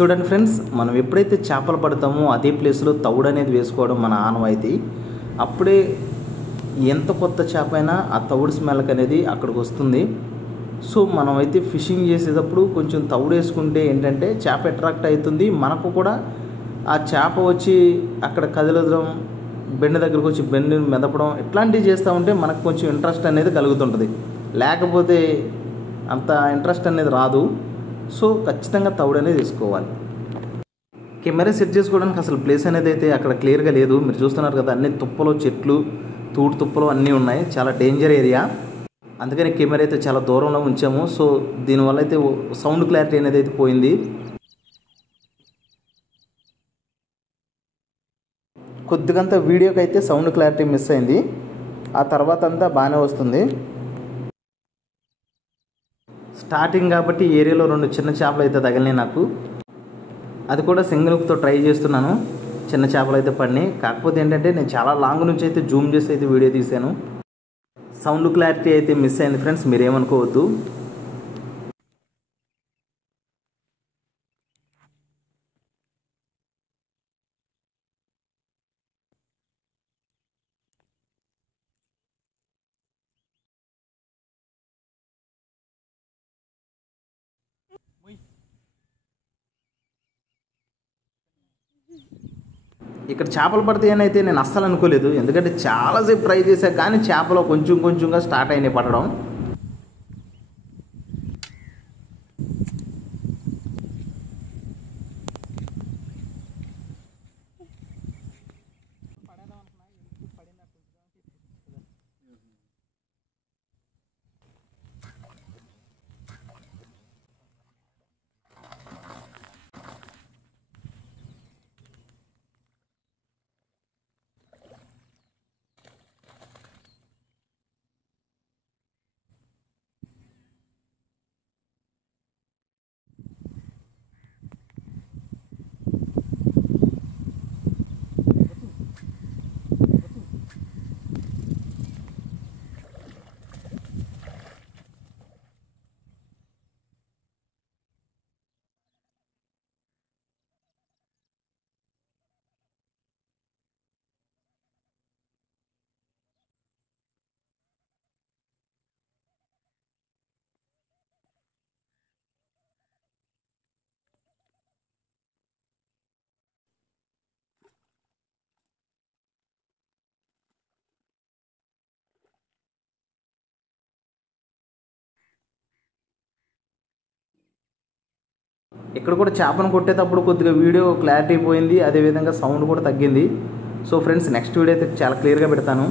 చూడండి ఫ్రెండ్స్, మనం ఎప్పుడైతే చేపలు పడతామో అదే ప్లేస్లో తౌడు అనేది వేసుకోవడం మన ఆనవాయితీ. అప్పుడే ఎంత కొత్త చేప అయినా ఆ తౌడు స్మెల్కి అనేది అక్కడికి వస్తుంది. సో మనమైతే ఫిషింగ్ చేసేటప్పుడు కొంచెం తౌడు వేసుకుంటే ఏంటంటే చేప అట్రాక్ట్ అవుతుంది. మనకు కూడా ఆ చేప వచ్చి అక్కడ కదలడం, బెండ దగ్గరకు వచ్చి బెండని మెదపడం ఇట్లాంటివి చేస్తూ ఉంటే మనకు కొంచెం ఇంట్రెస్ట్ అనేది కలుగుతుంటుంది. లేకపోతే అంత ఇంట్రెస్ట్ అనేది రాదు. సో ఖచ్చితంగా తౌడు అనేది తీసుకోవాలి. కెమెరా సెట్ చేసుకోవడానికి అసలు ప్లేస్ అనేది అయితే అక్కడ క్లియర్గా లేదు. మీరు చూస్తున్నారు కదా, అన్ని తుప్పలు, చెట్లు, తూడు తుప్పలు అన్నీ ఉన్నాయి. చాలా డేంజర్ ఏరియా. అందుకని కెమెరా అయితే చాలా దూరంలో ఉంచాము. సో దీనివల్ల అయితే సౌండ్ క్లారిటీ అనేది అయితే పోయింది. కొద్దిగంత వీడియోకి అయితే సౌండ్ క్లారిటీ మిస్ అయింది. ఆ తర్వాత అంతా బాగానే వస్తుంది. స్టార్టింగ్ కాబట్టి ఏరియాలో 2 చిన్న చేపలు అయితే తగిలినాయి నాకు. అది కూడా సింగిల్ హుక్తో ట్రై చేస్తున్నాను. చిన్న చేపలు అయితే పడినాయి. కాకపోతే ఏంటంటే నేను చాలా లాంగ్ నుంచి అయితే జూమ్ చేసి అయితే వీడియో తీశాను. సౌండ్ క్లారిటీ అయితే మిస్ అయింది ఫ్రెండ్స్, మీరేమనుకోవద్దు. ఇక్కడ చేపలు పడతాయని అయితే నేను అస్సలు అనుకోలేదు. ఎందుకంటే చాలాసేపు ట్రై చేశాను, కానీ చేపలు కొంచెం కొంచెంగా స్టార్ట్ అయినాయి పడడం. ఇక్కడ కూడా చేపను కొట్టేటప్పుడు కొద్దిగా వీడియో క్లారిటీ పోయింది, అదేవిధంగా సౌండ్ కూడా తగ్గింది. సో ఫ్రెండ్స్, నెక్స్ట్ వీడియో అయితే చాలా క్లియర్గా పెడతాను.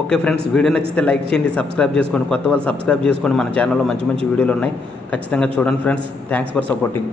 ఓకే ఫ్రెండ్స్, వీడియో నచ్చితే లైక్ చేయండి, సబ్స్క్రైబ్ చేసుకోండి. కొత్త వాళ్ళు సబ్స్క్రైబ్ చేసుకోండి. మన ఛానల్లో మంచి మంచి వీడియోలు ఉన్నాయి, ఖచ్చితంగా చూడండి ఫ్రెండ్స్. Thanks for supporting.